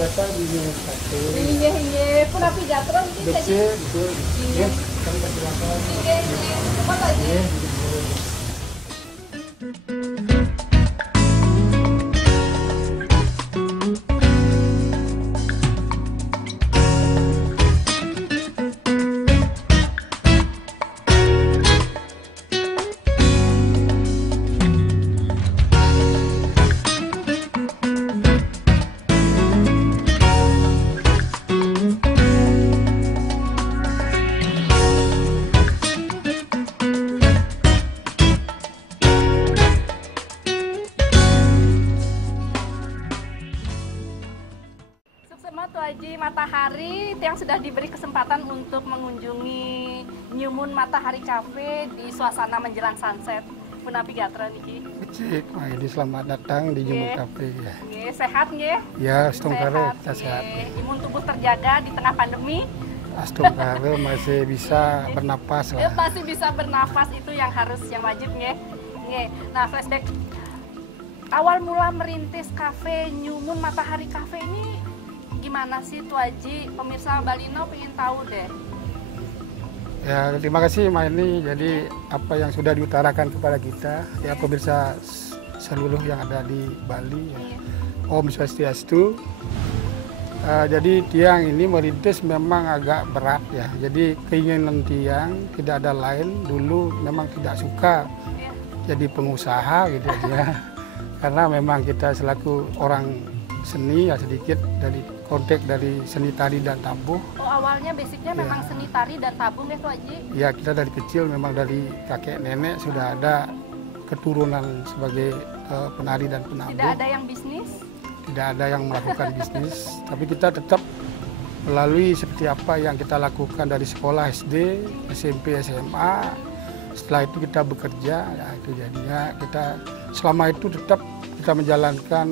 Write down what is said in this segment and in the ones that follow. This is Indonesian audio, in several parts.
datang di New Cafe. Iya, pun api jatuh mungkin saja. Betul. Ya, kami persilakan. Iya, cepat lagi. Ya. Suksema Tuh Aji Matahari yang sudah diberi kesempatan untuk mengunjungi New Moon Matahari Cafe di suasana menjelang sunset. Punapi gatra niki. Cik, ini selamat datang di New Moon Cafe ya. Nggih, sehat nggih? Ya, astungkare kita sehat. Imun tubuh terjaga di tengah pandemi. Astungkare masih bisa bernapas lah. Masih bisa bernafas, itu yang wajib nggih. Nggih. Nah, flashback awal mula merintis kafe New Moon Matahari Cafe ini gimana sih Tuh Aji? Pemirsa Balino pengen tahu deh. Ya, terima kasih Mbak ini. Jadi apa yang sudah diutarakan kepada kita, ya pemirsa seluruh yang ada di Bali, ya. Om Swastiastu. Jadi Tiang ini merintis memang agak berat ya. Jadi keinginan Tiang tidak ada lain, dulu memang tidak suka jadi pengusaha gitu ya. Karena memang kita selaku orang seni ya sedikit dari kontek dari seni tari dan tabuh. Oh, awalnya basicnya memang seni tari dan tabung ya Tuh Aji? Ya, kita dari kecil memang dari kakek nenek sudah ada keturunan sebagai penari dan penabuh. Tidak ada yang bisnis? Tidak ada yang melakukan bisnis, tapi kita tetap melalui seperti apa yang kita lakukan dari sekolah SD, SMP, SMA. Setelah itu kita bekerja, ya itu jadinya kita selama itu tetap kita menjalankan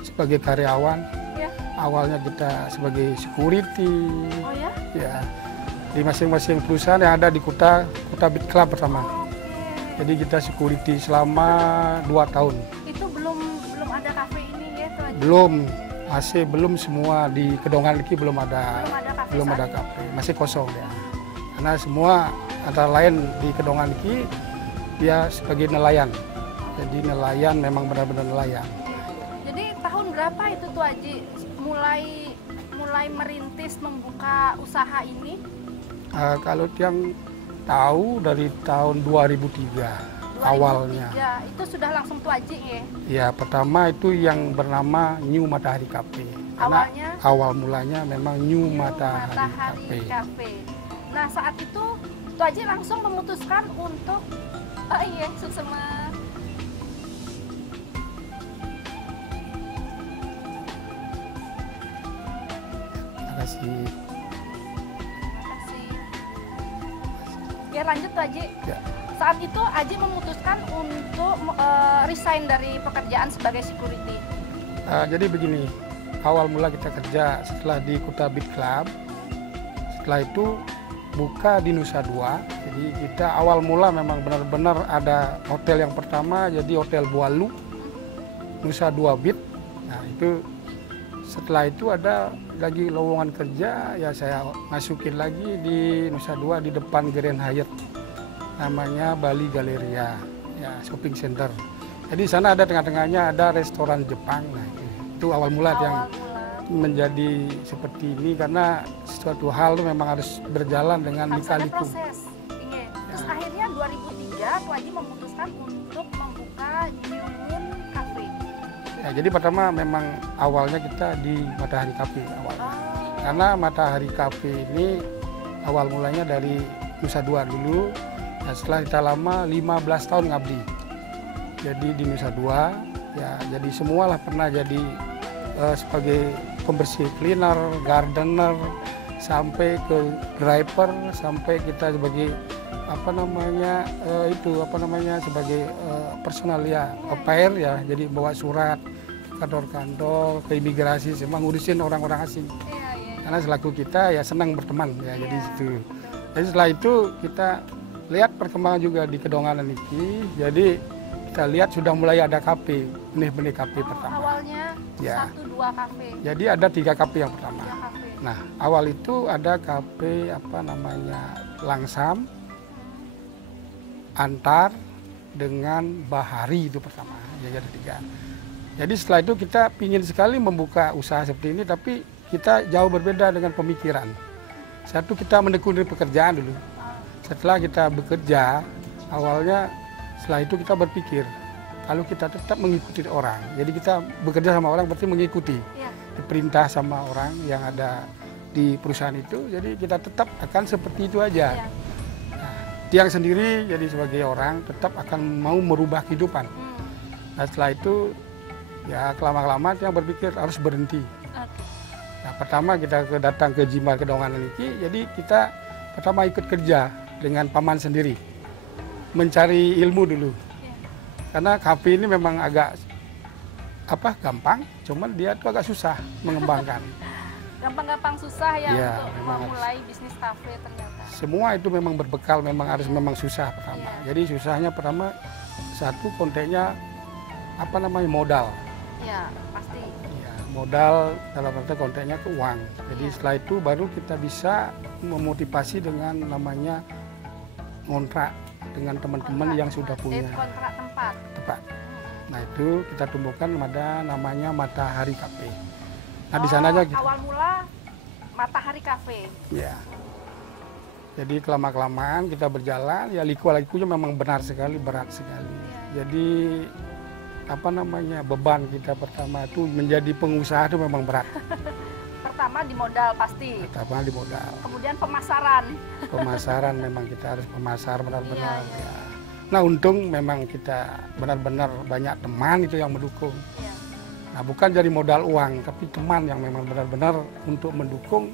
sebagai karyawan. Ya. Awalnya kita sebagai security. Oh ya? Ya, di masing-masing perusahaan yang ada di Kuta Beat Club pertama. Jadi kita security selama 2 tahun. Itu belum ada kafe ini ya Tuh Aji? Belum semua di Kedongan Liki belum ada kafe. kafe, masih kosong ya. Karena semua antara lain di Kedongan Liki dia sebagai nelayan. Jadi nelayan memang benar-benar nelayan. Jadi tahun berapa itu Tuh Aji mulai merintis membuka usaha ini? Kalau yang tahu dari tahun 2003 awalnya. Itu sudah langsung Tuh Aji ya? Ya, pertama itu yang bernama New Matahari Cafe. Karena Awalnya? awal mulanya memang New Matahari Cafe. Nah, saat itu Tuh Aji langsung memutuskan untuk Suksema. Terima kasih. Ya, lanjut Tuh Aji. Ya. Saat itu Aji memutuskan untuk resign dari pekerjaan sebagai security. Jadi begini, awal mula kita kerja setelah di Kuta Beat Club. Setelah itu buka di Nusa Dua. Jadi kita awal mula memang benar-benar ada hotel yang pertama, jadi Hotel Bualu, Nusa Dua Beat. Nah itu setelah itu ada lagi lowongan kerja, ya saya masukin lagi di Nusa Dua di depan Grand Hyatt. Namanya Bali Galleria, ya shopping center. Jadi di sana ada tengah-tengahnya ada restoran Jepang. Nah, itu awal mula yang menjadi seperti ini karena suatu hal itu memang harus berjalan dengan lika-liku. Proses. Iya. Terus akhirnya 2003 Tuh Aji memutuskan untuk membuka New Moon Cafe. Ya, jadi pertama memang awalnya kita di Matahari Cafe awalnya. Karena Matahari Cafe ini awal mulanya dari Nusa Dua dulu. Nah, setelah kita lama 15 tahun ngabdi. Jadi di Nusa Dua, ya jadi semualah pernah jadi sebagai pembersih cleaner, gardener, sampai ke driver, sampai kita sebagai sebagai personal ya, au pair ya. Jadi bawa surat kantor-kantor ke imigrasi, semua ngurusin orang-orang asing. Karena selaku kita ya senang berteman ya, jadi situ. Jadi setelah itu kita lihat perkembangan juga di Kedonganan ini. Jadi kita lihat sudah mulai ada kafe, benih-benih kafe pertama. Awalnya Ya. 1-2 kafe. Jadi ada 3 kafe yang pertama. 3 kafe. Nah, awal itu ada kafe apa namanya Langsam, Antar dengan Bahari itu pertama. Jadi ada 3. Jadi setelah itu kita ingin sekali membuka usaha seperti ini, tapi kita jauh berbeda dengan pemikiran. Satu, kita menekuni pekerjaan dulu. Setelah kita bekerja, awalnya setelah itu kita berpikir, kalau kita tetap mengikuti orang, jadi kita bekerja sama orang berarti mengikuti. Iya. Diperintah sama orang yang ada di perusahaan itu, jadi kita tetap akan seperti itu aja. Iya. Nah, Tiang sendiri jadi sebagai orang tetap akan mau merubah kehidupan. Nah, setelah itu ya kelama-kelama Tiang berpikir harus berhenti. Oke. Nah, pertama kita datang ke Jimal Kedonganan ini, jadi kita pertama ikut kerja dengan paman sendiri, mencari ilmu dulu. Iya. Karena kafe ini memang agak gampang, cuman dia tuh agak susah mengembangkan. Gampang-gampang susah ya Iya, untuk memang memulai bisnis kafe ternyata. Semua itu memang berbekal, memang susah pertama. Iya. Jadi susahnya pertama, satu konteksnya modal. Iya, pasti. Ya, modal dalam arti konteksnya ke uang. Jadi Iya. setelah itu baru kita bisa memotivasi dengan namanya ngontrak dengan teman-teman yang sudah punya Kontrak tempat. tempat. Nah, itu kita tumbuhkan ada namanya Matahari Cafe. Nah, di sana aja gitu. Awal mula Matahari Cafe. Ya. Jadi kelama-kelamaan kita berjalan, ya liku-likunya memang benar sekali, berat sekali. Jadi beban kita pertama itu menjadi pengusaha itu memang berat. Pertama di modal pasti. Pertama di modal. Kemudian pemasaran. Pemasaran memang kita harus pemasar benar-benar. Iya, iya. Ya. Nah, untung memang kita benar-benar banyak teman itu yang mendukung. Iya. Nah, bukan dari modal uang, tapi teman yang memang benar-benar untuk mendukung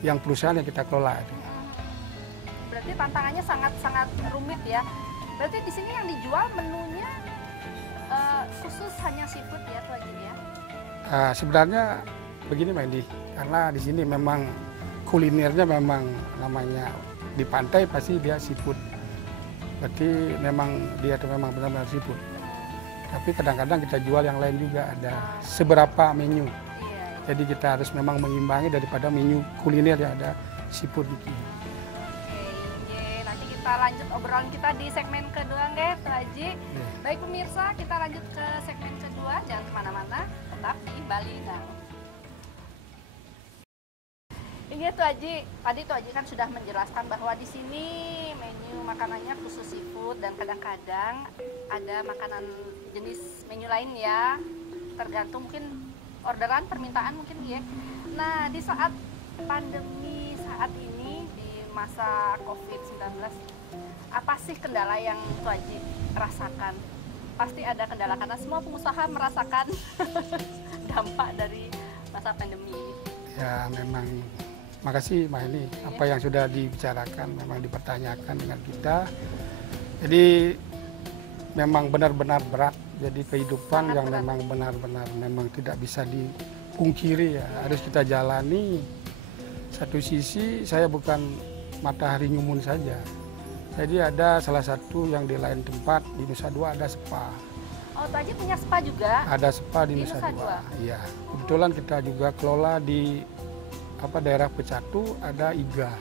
yang perusahaan yang kita kelola itu. Berarti tantangannya sangat-sangat rumit ya. Berarti di sini yang dijual menunya khusus hanya seafood ya, Tuh Haji ya? Sebenarnya begini Mbak Indi, karena di sini memang kulinernya memang namanya di pantai pasti dia seafood. Berarti memang dia itu memang benar-benar seafood. Tapi kadang-kadang kita jual yang lain juga, ada seberapa menu. Iya. Jadi kita harus memang mengimbangi daripada menu kuliner yang ada seafood itu. Oke, nanti kita lanjut obrolan kita di segmen kedua nggih, Tuh Haji. Baik pemirsa, kita lanjut ke segmen kedua. Jangan kemana-mana, tetap di Bali Now. Ini Tuh Haji, tadi Tuh Haji kan sudah menjelaskan bahwa di sini menu makanannya khusus seafood dan kadang-kadang ada makanan jenis menu lain ya, tergantung mungkin orderan permintaan mungkin ya. Nah, di saat pandemi saat ini di masa COVID-19, apa sih kendala yang Tuh Haji rasakan? Pasti ada kendala karena semua pengusaha merasakan dampak dari masa pandemi ini. Ya memang, makasih Mbak Heni, apa yang sudah dibicarakan memang dipertanyakan dengan kita. Jadi memang benar-benar berat. Jadi kehidupan Sangat yang berat. memang benar-benar memang tidak bisa dipungkiri ya, harus kita jalani. Satu sisi saya bukan Matahari Nyumun saja. Jadi ada salah satu yang di lain tempat di Nusa Dua ada spa. Oh, Tuh Haji punya spa juga? Ada spa di Di Nusa Nusa Dua. Dua? Iya. Kebetulan kita juga kelola di daerah Pecatu ada IGA.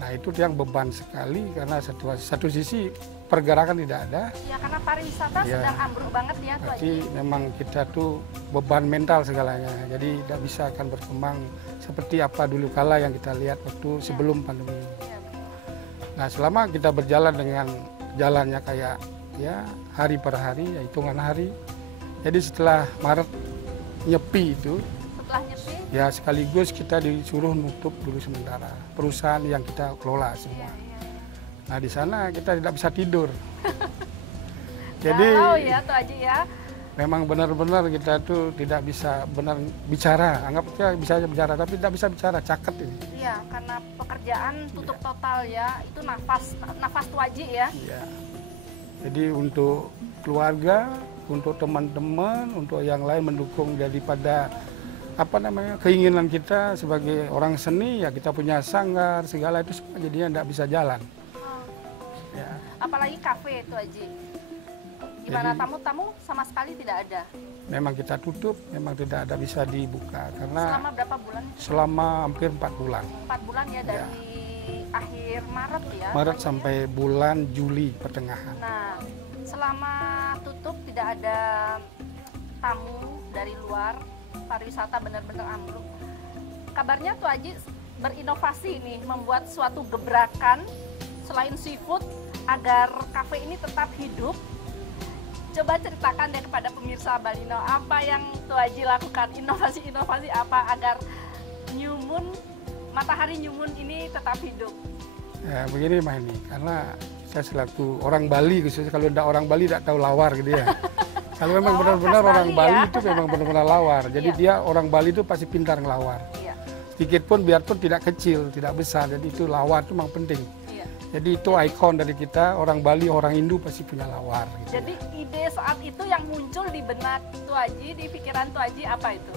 Nah, itu yang beban sekali karena satu sisi pergerakan tidak ada. Ya, karena pariwisata Ya. sedang ambruk banget ya, Tuh Berarti Haji. memang kita tuh beban mental segalanya. Jadi tidak bisa akan berkembang seperti apa dulu kala yang kita lihat waktu sebelum pandemi. Ya, betul. Nah, selama kita berjalan dengan jalannya kayak ya hari per hari, ya hitungan hari. Jadi setelah Maret nyepi itu, Setelah nyepi, ya sekaligus kita disuruh nutup dulu sementara perusahaan yang kita kelola semua. iya. Nah, di sana kita tidak bisa tidur. Jadi Galau ya, Tuh Haji ya. memang benar-benar kita tuh tidak bisa benar bicara. Anggap kita bisa aja bicara, tapi tidak bisa bicara, caket ini. Iya, karena pekerjaan tutup total ya. Itu nafas Tuh Haji ya. Ya. Jadi untuk keluarga, untuk teman-teman, untuk yang lain mendukung daripada keinginan kita sebagai orang seni, ya kita punya sanggar segala itu semua jadinya tidak bisa jalan. Oh, Ya. apalagi kafe Tuh Haji. Gimana, Jadi tamu-tamu sama sekali tidak ada? memang kita tutup, memang tidak ada bisa dibuka karena Selama berapa bulan? selama hampir 4 bulan. 4 bulan ya, dari akhir Maret ya? Maret pokoknya. sampai bulan Juli pertengahan. Nah, selama tutup tidak ada tamu dari luar, pariwisata benar-benar ambruk. Kabarnya Tuh Aji berinovasi nih, membuat suatu gebrakan selain seafood agar kafe ini tetap hidup. Coba ceritakan deh kepada pemirsa Balino, apa yang Tuh Aji lakukan, inovasi-inovasi apa agar New Moon, Matahari New Moon ini tetap hidup. Ya, begini Mah ini, karena saya selaku orang Bali, khususnya kalau tidak orang Bali tidak tahu lawar gitu ya. Kalau memang Oh, benar-benar khas orang Bali Bali ya. itu memang benar-benar lawar. Jadi Iya. dia orang Bali itu pasti pintar ngelawar. Iya, Sedikit pun biarpun tidak kecil, tidak besar. Jadi itu lawar itu memang penting. iya. Jadi itu ikon dari kita, orang Bali, orang Hindu pasti punya lawar. Gitu. Jadi ide saat itu yang muncul di benak Tuh Aji, di pikiran Tuh Aji apa itu?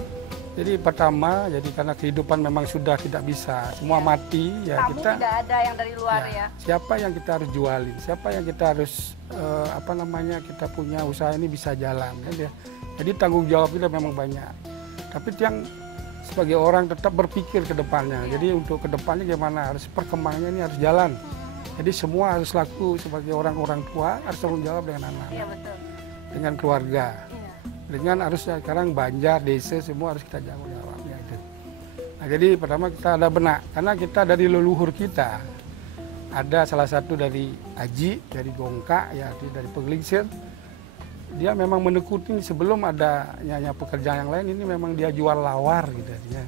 Jadi pertama, jadi karena kehidupan memang sudah tidak bisa, semua mati, ya Tamu kita. tidak ada yang dari luar ya. Siapa yang kita harus jualin, siapa yang kita harus kita punya usaha ini bisa jalan, kan ya. Jadi tanggung jawab kita memang banyak. Tapi yang sebagai orang tetap berpikir ke depannya. Iya. Jadi untuk ke depannya gimana, harus perkembangannya ini harus jalan. Jadi semua harus laku sebagai orang-orang tua, harus tanggung jawab dengan anak, Iya betul. dengan keluarga. Iya. Dengan harusnya sekarang banjar, desa semua harus kita tanggung jawabnya itu. Nah, jadi pertama kita ada benak, karena kita dari leluhur kita ada salah satu dari Aji, dari Gongka, ya dari Peglingsir. Dia memang menekuni sebelum ada nyanyi pekerjaan yang lain, ini memang dia jual lawar gitu ya.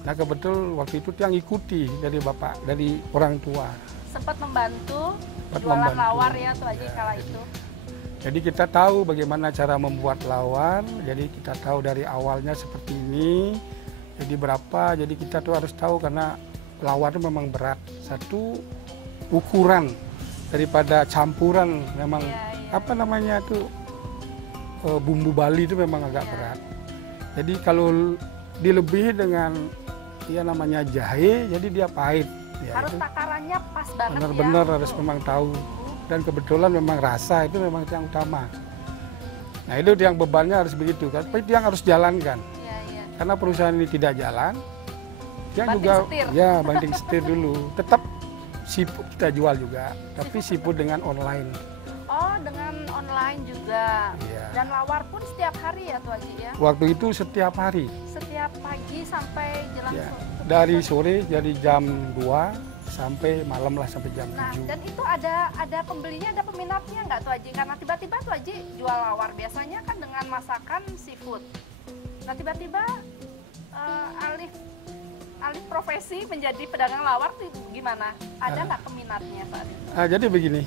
Nah kebetul waktu itu dia ngikuti dari bapak, dari orang tua. Sempat membantu Sempat jualan membantu. lawar ya Tuh Aji Ya, kala jadi- itu. Jadi kita tahu bagaimana cara membuat lawar, jadi kita tahu dari awalnya seperti ini, jadi berapa, jadi kita tuh harus tahu karena lawar itu memang berat. Satu, ukuran daripada campuran memang Iya, iya. apa namanya tuh bumbu Bali itu memang agak Iya. berat. Jadi kalau dilebihi dengan ya namanya jahe, jadi dia pahit. Ya, Harus itu takarannya pas banget benar-benar ya. harus memang tahu. Dan kebetulan memang rasa itu memang yang utama. Nah itu yang bebannya harus begitu kan, tapi dia harus jalankan. Iya, iya. Karena perusahaan ini tidak jalan, dia Banting juga setir. ya banting setir dulu. Tetap seafood kita jual juga, tapi seafood dengan online. Oh, dengan online juga. Iya. Dan lawar pun setiap hari ya Tuh Aji ya. Waktu itu setiap hari, Setiap pagi sampai jelang ya, sore. dari sore jadi jam 2 sampai malam lah sampai jam Nah, 7. dan itu ada pembelinya, ada peminatnya nggak Tuh Aji? Karena tiba-tiba Tuh Aji jual lawar, biasanya kan dengan masakan seafood. Nah, tiba-tiba alih profesi menjadi pedagang lawar tuh gimana? Ada nggak peminatnya saat itu? Jadi begini,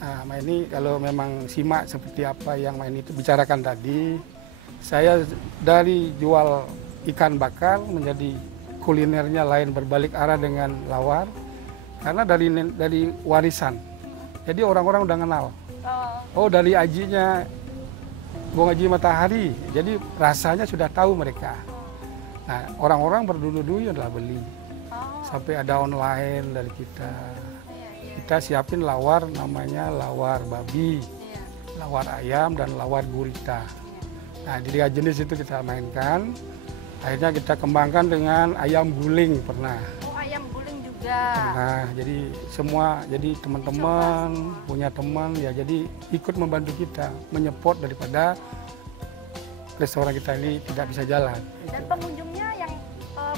Mbak ini kalau memang simak seperti apa yang Mbak ini itu bicarakan tadi, saya dari jual ikan bakar menjadi kulinernya lain berbalik arah dengan lawar, karena dari warisan. Jadi orang-orang udah kenal. Oh dari Ajinya, Bung Aji Matahari, jadi rasanya sudah tahu mereka. Nah orang-orang berduyun-duyun lah beli, Oh, sampai ada online dari kita. iya, iya, Kita siapin lawar namanya lawar babi, iya, lawar ayam, dan lawar gurita. iya. Nah, di 3 jenis itu kita mainkan. Akhirnya kita kembangkan dengan ayam guling pernah. Oh, ayam guling juga. Nah, jadi semua, jadi teman-teman punya teman ya, jadi ikut membantu kita menyeport daripada restoran kita ini tidak bisa jalan. Dan pengunjungnya yang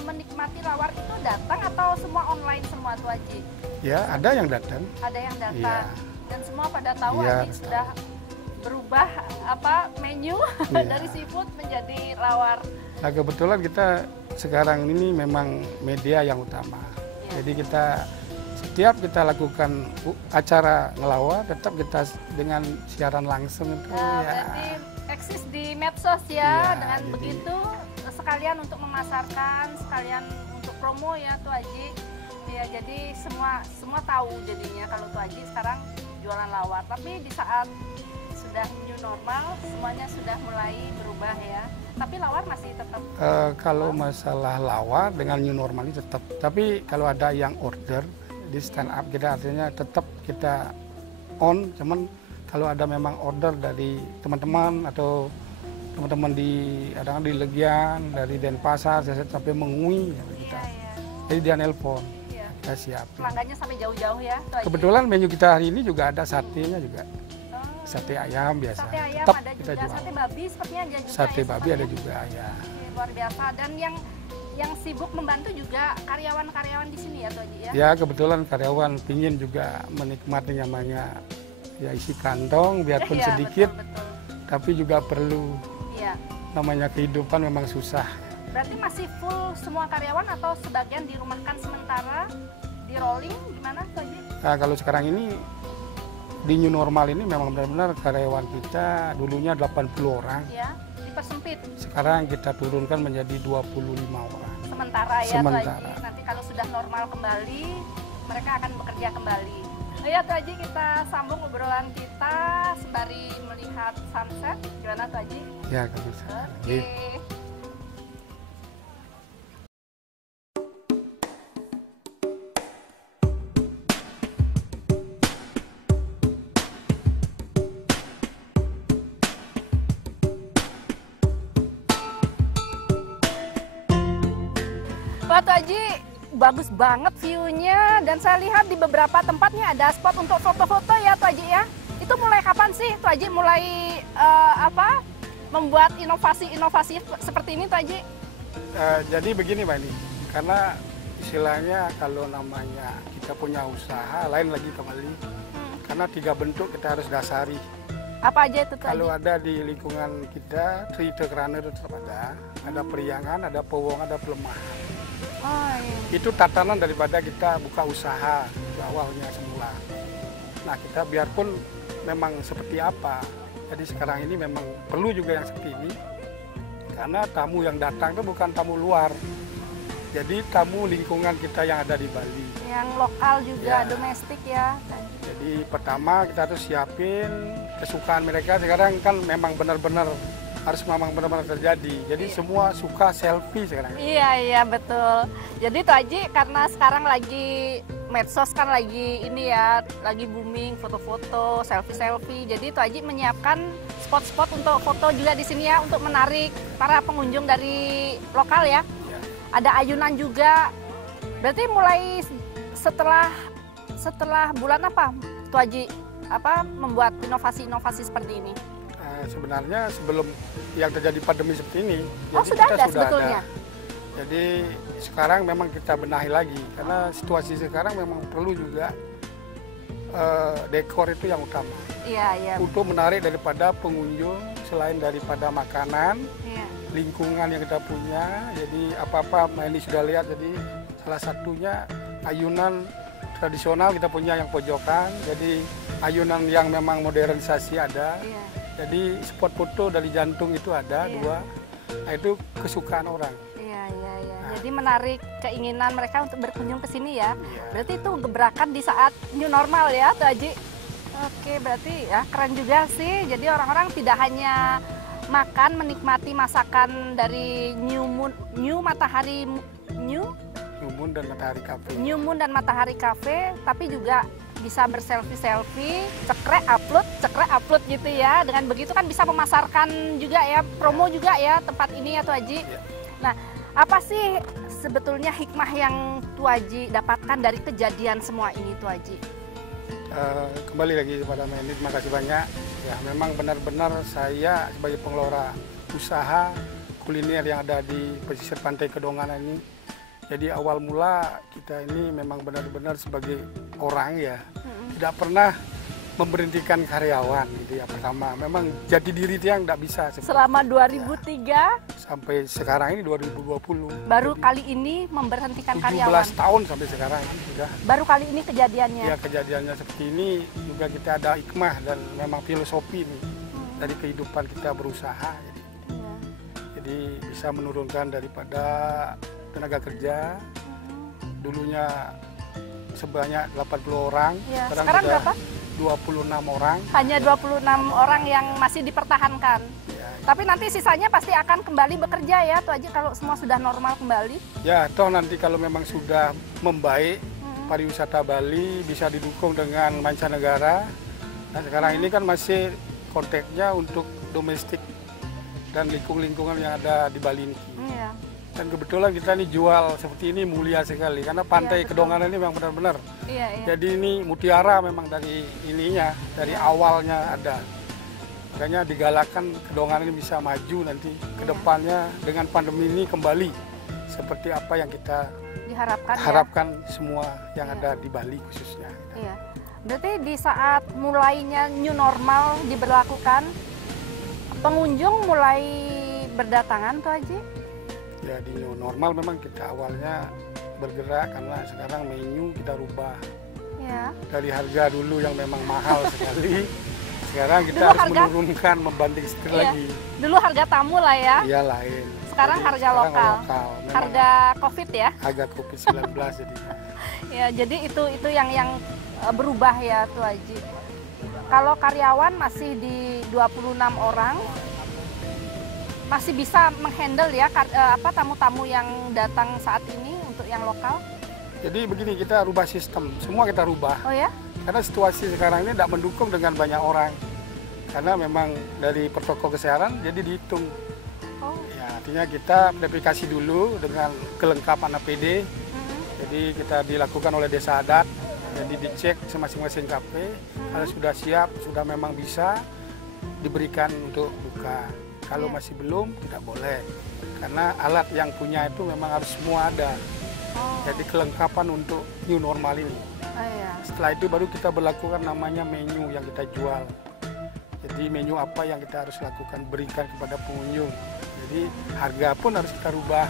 menikmati lawar itu datang atau semua online semua Tuh Aji? Ya, ada yang datang. Ada yang datang. Iya. Dan semua pada tahu Iya, Aji sudah berubah menu Iya. dari seafood menjadi lawar. Nah, kebetulan kita sekarang ini memang media yang utama. Iya. Jadi kita setiap kita lakukan acara ngelawar, tetap kita dengan siaran langsung itu Nah, ya. berarti eksis di medsos ya. Iya, Dengan jadi- begitu sekalian untuk memasarkan, sekalian untuk promo ya Tuh Aji. Ya, jadi semua tahu jadinya kalau Tuh Aji sekarang jualan lawar. Tapi di saat sudah new normal, semuanya sudah mulai berubah ya. Tapi lawar masih tetap. Kalau masalah lawar dengan new normal ini tetap. Tapi kalau ada yang order di stand up kita artinya tetap kita on, cuman kalau ada memang order dari teman-teman atau teman-teman ada di Legian, dari Denpasar sampai Mengui, ya, kita. Jadi dia nelpon, kita siap. Pelanggannya sampai jauh-jauh ya? Kebetulan menu kita hari ini juga ada satenya juga. Sate ayam biasa. Sate ayam tetap ada kita juga, jual. sate babi sepertinya ada juga. Sate ya, babi ada juga ya. Oke, luar biasa. Dan yang sibuk membantu juga karyawan-karyawan di sini ya Tuh Haji ya? Ya kebetulan karyawan pingin juga menikmati namanya ya isi kantong biarpun Ya, sedikit, betul. tapi juga perlu. Iya. Namanya kehidupan memang susah. Berarti masih full semua karyawan atau sebagian dirumahkan sementara, di rolling gimana Tuh Haji? Nah, kalau sekarang ini di new normal ini memang benar-benar karyawan kita dulunya 80 orang. Ya, dipersempit. Sekarang kita turunkan menjadi 25 orang. Sementara ya Sementara. Tuh Haji. Nanti kalau sudah normal kembali, mereka akan bekerja kembali. Ya Tuh Haji, kita sambung obrolan kita sembari melihat sunset. Gimana Tuh Haji? Ya, kalau bisa. Oke. Wah Tuh Haji, bagus banget view-nya, dan saya lihat di beberapa tempatnya ada spot untuk foto-foto ya Tuh Haji ya. Itu mulai kapan sih Tuh Haji mulai membuat inovasi-inovasi seperti ini Tuh Haji? Jadi begini Mbak Ini, karena istilahnya kalau namanya kita punya usaha lain lagi kembali, karena 3 bentuk kita harus dasari. Apa aja itu Tuh Haji? Kalau ada di lingkungan kita, cerita kerana itu tetap ada periangan, ada pewong, ada pelemahan. Oh, iya. Itu tatanan daripada kita buka usaha itu awalnya semula. Nah kita biarpun memang seperti apa, jadi sekarang ini memang perlu juga yang seperti ini, karena tamu yang datang itu bukan tamu luar, jadi tamu lingkungan kita yang ada di Bali. Yang lokal juga, Ya. domestik ya. Jadi pertama kita harus siapin kesukaan mereka. Sekarang kan memang benar-benar harus memang benar-benar terjadi. Jadi semua suka selfie sekarang. Iya betul. Jadi Tuh Haji, karena sekarang lagi medsos kan lagi ini ya, lagi booming foto-foto, selfie-selfie. Jadi Tuh Haji menyiapkan spot-spot untuk foto juga di sini ya, untuk menarik para pengunjung dari lokal ya. Ya. Ada ayunan juga. Berarti mulai setelah bulan apa Tuh Haji membuat inovasi-inovasi seperti ini? Sebenarnya sebelum yang terjadi pandemi seperti ini, Oh, jadi sudah kita ada sudah sebetulnya? ada. Jadi sekarang memang kita benahi lagi, karena situasi sekarang memang perlu juga dekor itu yang utama. Iya. Untuk menarik daripada pengunjung, selain daripada makanan, Iya. lingkungan yang kita punya. Jadi apa-apa ini sudah lihat, jadi salah satunya ayunan tradisional kita punya yang pojokan, jadi ayunan yang memang modernisasi ada. Iya. Jadi spot foto dari jantung itu ada Iya. 2. Nah itu kesukaan orang. Iya. Jadi menarik keinginan mereka untuk berkunjung ke sini ya. Iya. Berarti itu gebrakan di saat new normal ya Tuh Haji. Oke, berarti ya keren juga sih. Jadi orang-orang tidak hanya makan, menikmati masakan dari New Moon dan Matahari Cafe, tapi juga bisa berselfie-selfie, cekrek upload gitu ya. Dengan begitu kan bisa memasarkan juga ya, promo juga ya tempat ini ya Tuh Haji. Ya. Nah, apa sih sebetulnya hikmah yang Tuh Haji dapatkan dari kejadian semua ini Tuh Haji? Kembali lagi kepada Meni, terima kasih banyak. Ya memang benar-benar saya sebagai pengelola usaha kuliner yang ada di pesisir pantai Kedonganan ini. Jadi awal mula kita ini memang benar-benar sebagai orang ya, tidak pernah memberhentikan karyawan gitu ya. Pertama memang jati diri dia nggak bisa. Selama 2003 sampai sekarang ini 2020. baru kali ini memberhentikan 17 karyawan. tahun sampai sekarang ini sudah. Baru kali ini kejadiannya. Ya kejadiannya seperti ini juga kita ada hikmah dan memang filosofi nih dari kehidupan kita berusaha. Iya. Jadi bisa menurunkan daripada tenaga kerja. Dulunya sebanyak 80 orang, Ya, sekarang sudah berapa? 26 orang. Hanya 26 orang yang masih dipertahankan. Ya, Tapi nanti sisanya pasti akan kembali bekerja ya Tuh Haji kalau semua sudah normal kembali. ya toh nanti kalau memang sudah membaik pariwisata Bali bisa didukung dengan mancanegara, Nah sekarang ini kan masih konteksnya untuk domestik dan lingkungan yang ada di Bali ini. Iya. Dan kebetulan kita nih jual seperti ini mulia sekali karena pantai Kedonganan ini memang benar-benar. Iya, iya. Jadi ini mutiara memang dari ininya, dari awalnya ada. Makanya digalakkan Kedonganan ini bisa maju nanti ke depannya dengan pandemi ini kembali seperti apa yang kita harapkan semua yang ada di Bali khususnya. Iya. Berarti di saat mulainya new normal diberlakukan, pengunjung mulai berdatangan tuh Haji? Ya di new normal memang kita awalnya bergerak karena sekarang menu kita rubah. Ya. Dari harga dulu yang memang mahal sekali, sekarang kita Dulu harus harga, menurunkan, membanding setir iya, lagi. Dulu harga tamu lah ya. Iya lain. Sekarang Jadi, harga sekarang lokal. Harga COVID ya. Harga COVID-19 jadinya. Ya, jadi itu yang berubah ya tuh Haji. Kalau karyawan masih di 26 orang, masih bisa menghandle ya tamu-tamu yang datang saat ini untuk yang lokal? Jadi begini, kita rubah sistem, semua kita rubah. Oh ya? Karena situasi sekarang ini tidak mendukung dengan banyak orang. Karena memang dari protokol kesehatan jadi dihitung. Oh. Ya, artinya kita verifikasi dulu dengan kelengkapan APD. Jadi kita dilakukan oleh desa adat. Jadi dicek masing-masing kafe. Kalau sudah siap, sudah memang bisa diberikan untuk buka. Kalau masih belum, tidak boleh. Karena alat yang punya itu memang harus semua ada. Jadi kelengkapan untuk new normal ini. Setelah itu baru kita berlakukan namanya menu yang kita jual. Jadi menu apa yang kita harus lakukan, berikan kepada pengunjung. Jadi harga pun harus kita rubah.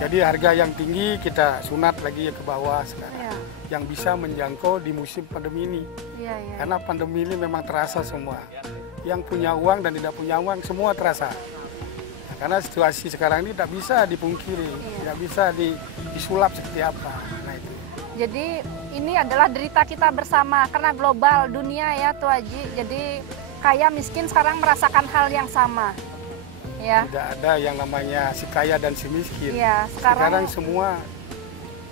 Jadi harga yang tinggi kita sunat lagi ke bawah sekarang. Yang bisa menjangkau di musim pandemi ini. Karena pandemi ini memang terasa semua. Yang punya uang dan tidak punya uang semua terasa. Nah, karena situasi sekarang ini tidak bisa dipungkiri, tidak bisa disulap seperti apa. Nah, itu. Jadi ini adalah derita kita bersama karena global dunia ya Tuh Haji. Jadi kaya miskin sekarang merasakan hal yang sama. Ya. Tidak ada yang namanya si kaya dan si miskin. Ya, sekarang semua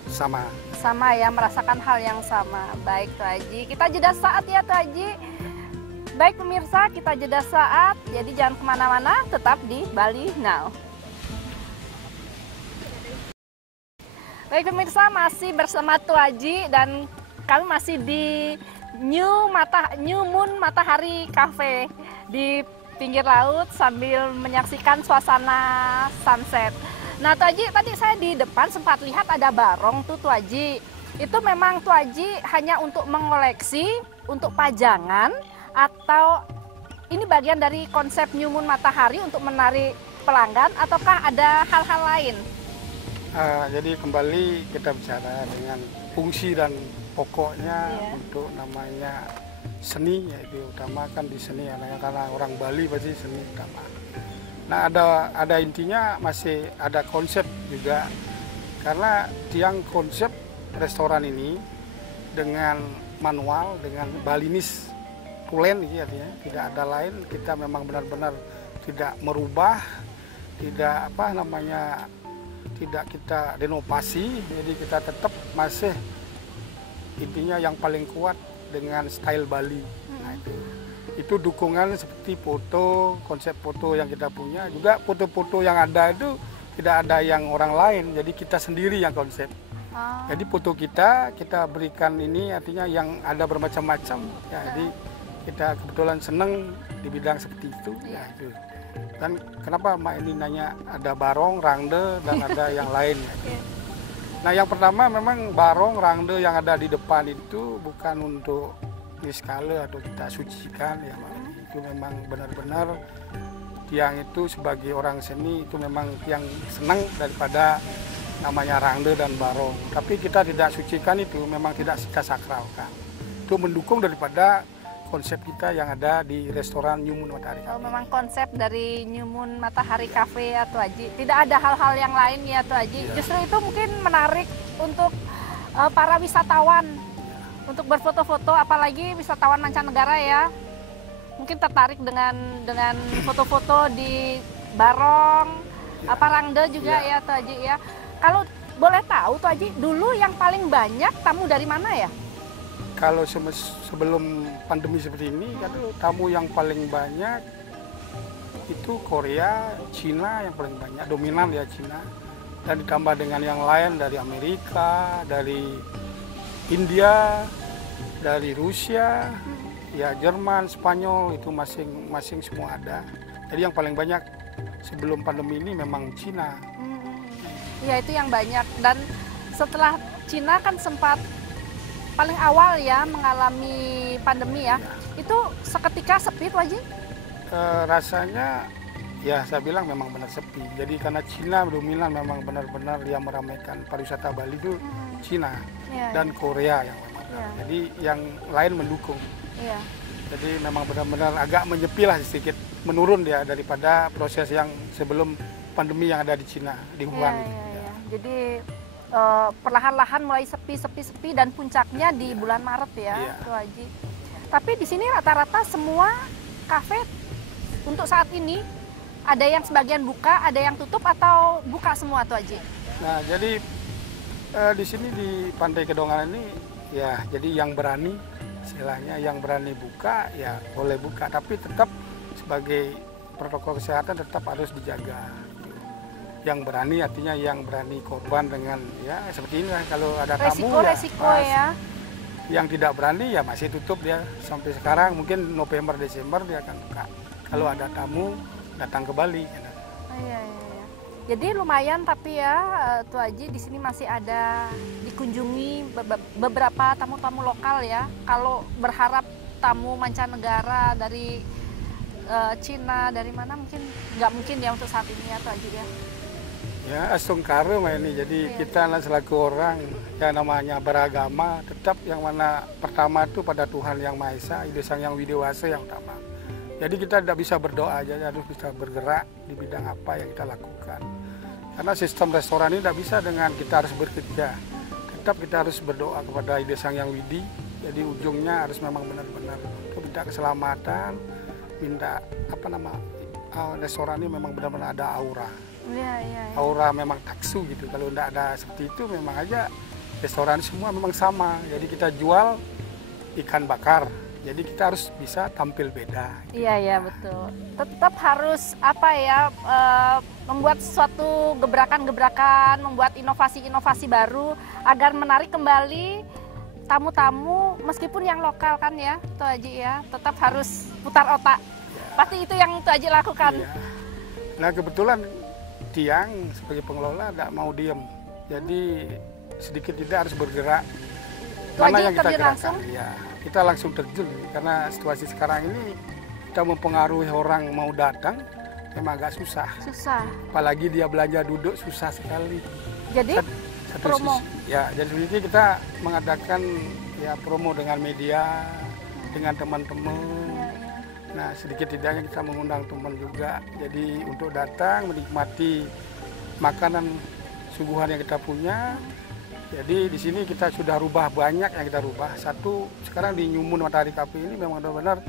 sama. Sama ya, merasakan hal yang sama. Baik Tuh Haji, kita jeda saat ya Tuh Haji. Baik pemirsa, kita jeda saat, jadi jangan kemana-mana, tetap di Bali Now. Baik pemirsa, masih bersama Tuh Haji dan kami masih di New Moon Matahari Cafe di pinggir laut sambil menyaksikan suasana sunset. Nah Tuh Haji, tadi saya di depan sempat lihat ada barong Tuh Haji. Itu memang Tuh Haji hanya untuk mengoleksi, untuk pajangan, atau ini bagian dari konsep New Moon Matahari untuk menarik pelanggan, ataukah ada hal-hal lain? Jadi kembali kita bicara dengan fungsi dan pokoknya untuk namanya seni, yaitu utamakan di seni, karena orang Bali pasti seni utama. Nah ada intinya masih ada konsep juga, karena tiang konsep restoran ini dengan manual, dengan Balinis tulen, artinya tidak ada lain. Kita memang benar-benar tidak merubah, tidak tidak kita renovasi, jadi kita tetap masih intinya yang paling kuat dengan style Bali. Nah, itu dukungan seperti foto, konsep foto yang kita punya, juga foto-foto yang ada itu tidak ada yang orang lain, jadi kita sendiri yang konsep. Jadi foto kita berikan ini, artinya yang ada bermacam-macam. Ya, jadi kita kebetulan senang di bidang seperti itu. Ya, itu. Dan kenapa Mbak ini nanya ada barong, rangde, dan ada yang lain. Nah yang pertama memang barong, rangde yang ada di depan itu bukan untuk niskala atau kita sucikan ya Mbak. Itu memang benar-benar tiang itu sebagai orang seni itu memang yang senang daripada namanya rangde dan barong. Tapi kita tidak sucikan itu, memang tidak kita sakralkan. Itu mendukung daripada konsep kita yang ada di restoran New Moon Matahari Cafe. Oh, memang konsep dari New Moon Matahari Cafe ya Tuh Haji. Tidak ada hal-hal yang lain ya Tuh Haji. Justru itu mungkin menarik untuk para wisatawan untuk berfoto-foto, apalagi wisatawan mancanegara ya. Mungkin tertarik dengan foto-foto di barong, rangde juga ya Tuh Haji ya. Kalau boleh tahu Tuh Haji, dulu yang paling banyak tamu dari mana ya? kalau sebelum pandemi seperti ini, kan tamu yang paling banyak itu Korea, Cina yang paling banyak, dominan ya Cina. Dan ditambah dengan yang lain dari Amerika, dari India, dari Rusia, ya Jerman, Spanyol, itu masing-masing semua ada. Jadi yang paling banyak sebelum pandemi ini memang Cina. Ya itu yang banyak. Dan setelah Cina kan sempat paling awal ya mengalami pandemi ya. Itu seketika sepi Tuh Haji? Rasanya ya saya bilang memang benar sepi. Jadi karena Cina dominan memang benar-benar yang meramaikan pariwisata Bali itu Cina dan Korea yang memang. Jadi yang lain mendukung. Jadi memang benar-benar agak menyepi lah sedikit, menurun dia daripada proses yang sebelum pandemi yang ada di Cina, di Wuhan. Jadi perlahan-lahan mulai sepi dan puncaknya di bulan Maret ya, Tuh Haji. Tapi di sini rata-rata semua kafe untuk saat ini ada yang sebagian buka, ada yang tutup atau buka semua Tuh Haji? Nah, jadi di sini di Pantai Kedonganan ini ya, jadi yang berani istilahnya yang berani buka ya boleh buka, tapi tetap sebagai protokol kesehatan tetap harus dijaga. Yang berani artinya yang berani korban dengan ya seperti ini lah, kalau ada tamu resiko ya. Yang tidak berani ya masih tutup dia sampai sekarang, mungkin November Desember dia akan buka kalau ada tamu datang ke Bali. Jadi lumayan tapi ya Tuh Haji di sini masih ada dikunjungi beberapa tamu-tamu lokal ya. Kalau berharap tamu mancanegara dari Cina dari mana mungkin nggak mungkin ya untuk saat ini ya Tuh Haji ya. Ya astungkara ini, jadi kita selaku orang yang namanya beragama tetap yang mana pertama itu pada Tuhan Yang Maha Esa, Ide Sang Yang Widiwasa yang utama. Jadi kita tidak bisa berdoa aja, harus bisa bergerak di bidang apa yang kita lakukan. Karena sistem restoran ini tidak bisa dengan kita harus bekerja. Tetap kita harus berdoa kepada Ide Sang Yang Widi. Jadi ujungnya harus memang benar-benar minta keselamatan, minta restoran ini memang benar-benar ada aura. Aura memang taksu gitu. Kalau tidak ada seperti itu memang aja restoran semua memang sama. Jadi kita jual ikan bakar. Jadi kita harus bisa tampil beda. Iya betul. Tetap harus membuat suatu gebrakan-gebrakan, membuat inovasi-inovasi baru agar menarik kembali tamu-tamu meskipun yang lokal kan ya Tuh Haji ya. Tetap harus putar otak. Pasti itu yang Tuh Haji lakukan. Nah kebetulan Tiang sebagai pengelola tidak mau diem, jadi sedikit tidak harus bergerak. Mana yang kita gerakan? Ya, kita langsung terjun karena situasi sekarang ini kita mempengaruhi orang mau datang memang agak susah. Apalagi dia belanja duduk susah sekali. Jadi promo. Jadi ini kita mengadakan ya promo dengan media, dengan teman-teman. Nah sedikit tidaknya kita mengundang teman juga, jadi untuk datang menikmati makanan suguhan yang kita punya. Jadi di sini kita sudah rubah banyak yang kita rubah. Satu, sekarang di New Moon Matahari Cafe ini memang benar-benar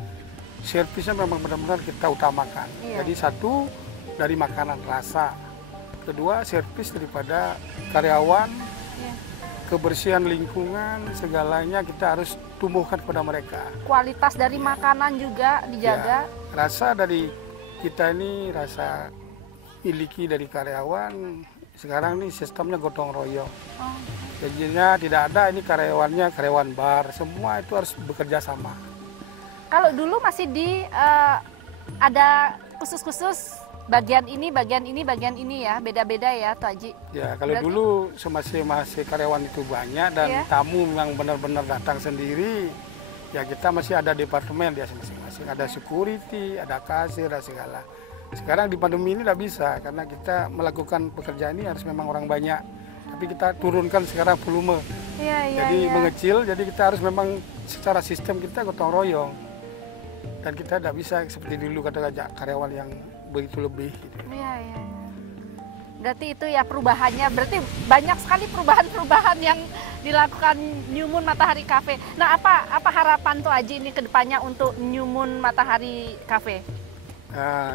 servisnya memang benar-benar kita utamakan. Jadi satu dari makanan rasa, kedua servis daripada karyawan, kebersihan lingkungan, segalanya kita harus tumbuhkan kepada mereka. Kualitas dari makanan juga dijaga. Rasa dari kita ini, rasa miliki dari karyawan, sekarang ini sistemnya gotong royong. Jadinya tidak ada ini karyawannya, karyawan bar, semua itu harus bekerja sama. Kalau dulu masih ada khusus-khusus bagian ini ya, beda-beda ya Tuh Haji. Ya, kalau berarti dulu masih karyawan itu banyak dan tamu yang benar-benar datang sendiri, ya kita masih ada departemen dia masing-masing, ada security, ada kasir, ada segala. Sekarang di pandemi ini tidak bisa karena kita melakukan pekerjaan ini harus memang orang banyak. Tapi kita turunkan sekarang volume. Jadi mengecil, jadi kita harus memang secara sistem kita gotong royong. Dan kita tidak bisa seperti dulu kata karyawan yang begitu lebih. Gitu. Berarti itu ya perubahannya, berarti banyak sekali perubahan-perubahan yang dilakukan New Moon Matahari Cafe. Nah apa harapan Tuh Haji ini ke depannya untuk New Moon Matahari Cafe?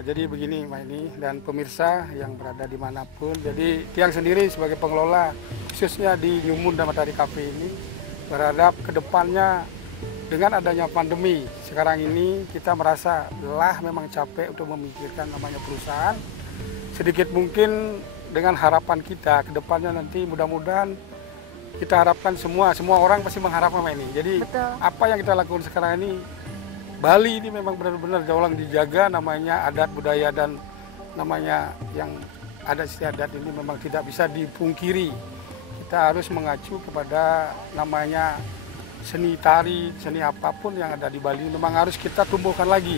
Jadi begini Mbak ini dan pemirsa yang berada dimanapun, jadi Tiang sendiri sebagai pengelola khususnya di New Moon dan Matahari Cafe ini berharap ke depannya dengan adanya pandemi sekarang ini kita merasa lelah, memang capek untuk memikirkan namanya perusahaan. Sedikit mungkin dengan harapan kita ke depannya nanti mudah-mudahan kita harapkan semua orang pasti mengharapkan ini. Jadi Betul. apa yang kita lakukan sekarang ini, Bali ini memang benar-benar jauh dijaga namanya adat budaya dan namanya yang adat istiadat ini memang tidak bisa dipungkiri. Kita harus mengacu kepada namanya seni tari, seni apapun yang ada di Bali memang harus kita tumbuhkan lagi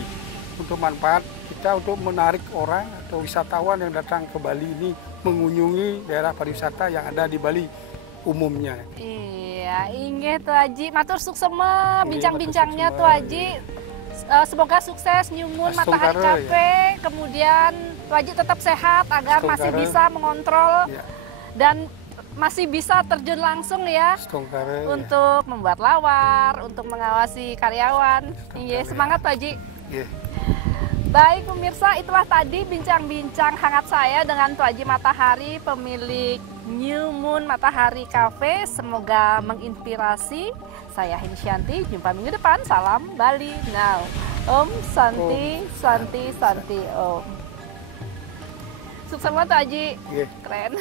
untuk manfaat kita untuk menarik orang atau wisatawan yang datang ke Bali ini mengunjungi daerah pariwisata yang ada di Bali umumnya. Iya, ingat Tuh Haji, matur suksema bincang-bincangnya Tuh Haji. Semoga sukses Nyumun Matahari Cafe, kemudian Tuh Haji tetap sehat agar masih bisa mengontrol dan masih bisa terjun langsung ya untuk membuat lawar, untuk mengawasi karyawan. Iya, semangat Tuh Haji. Baik pemirsa, itulah tadi bincang-bincang hangat saya dengan Tuh Haji Matahari, pemilik Nyumun Matahari Cafe. Semoga menginspirasi. Saya Hinisyanti, jumpa minggu depan. Salam Bali Now. Om Santi, Santi, Santi Om. Sukses banget Tuh Haji. Keren.